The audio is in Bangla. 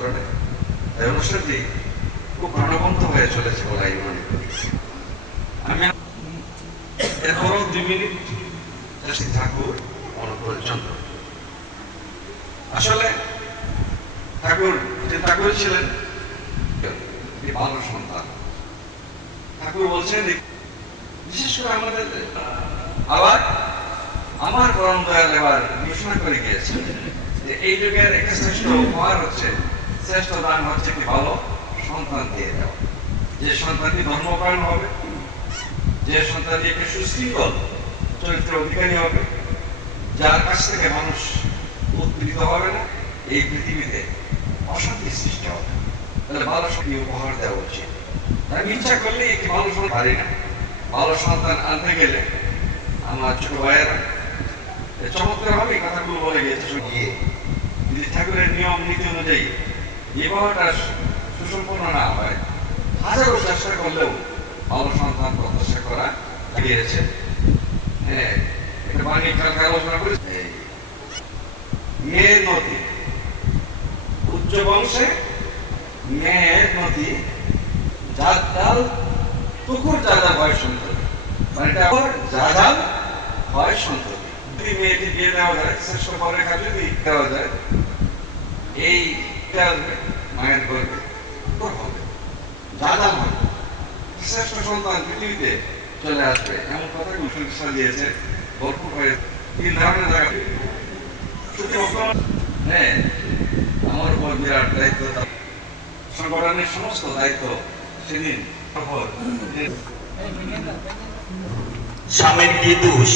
অনুষ্ঠানটি খুব প্রাণবন্ত হয়ে চলেছে বলে আমি মনে করি। আমি এরপরও 2 মিনিট ঠাকুর অনুকূল চন্দ্র। আসলে ঠাকুর ছিলেন ভালো সন্তান। ঠাকুর বলছেন বিশেষ করে আমাদের আবার আমার পরম দয়াল এবার ঘোষণা করে গিয়েছে যে এই যুগের একটা শ্রেষ্ঠ উপহার হচ্ছে, শ্রেষ্ঠ দান হচ্ছে একটি ভালো সন্তান দিয়ে দেওয়া। যে সন্তানটি ধর্মপরায়ণ হবে, যে সন্তানটি একটি সুশৃঙ্খল চরিত্রের অধিকারী হবে, যার কাছ থেকে মানুষ উৎপীড়িত হবে না, এই পৃথিবীতে অশান্তি সৃষ্টি হবে। তাহলে ভালো সঙ্গে উপহার দেওয়া উচিত। আমি ইচ্ছা করলে একটি ভালো সন্তান পারি না। ভালো সন্তান আনতে গেলে আমার ছোট ভাইয়েরা চমৎকার ভাবে কথাগুলো বলে গিয়েছে। গিয়ে যদি ঠাকুরের নিয়ম নীতি অনুযায়ী বিবাহটা সুসম্পন্ন না হয়, হাজারো চেষ্টা করলেও ভালো সন্তান প্রত্যাশা করা গিয়েছে। হ্যাঁ, একটা বাণিজ্য কালকে আলোচনা করি। মেয়ের নদী উচ্চ বংশে, মেয়ের নদী যার ডাল পুকুর যাদা হয় সন্ততি, মানে যাদা হয় সন্ততি। যদি মেয়েটি বিয়ে দেওয়া যায়, শ্রেষ্ঠ পরের কাজে যদি দেওয়া যায়, এই মায়ের গর্বে হবে, যাদা হবে, শ্রেষ্ঠ সন্তান পৃথিবীতে চলে আসবে। এমন কথা কুশল দিয়েছে ভরপুর হয়ে 3 ধরনের জায়গা। হ্যাঁ, আমার উপর বিরাট দায়িত্ব, সংগঠনের সমস্ত দায়িত্ব সেদিন স্বামীর কি দোষ?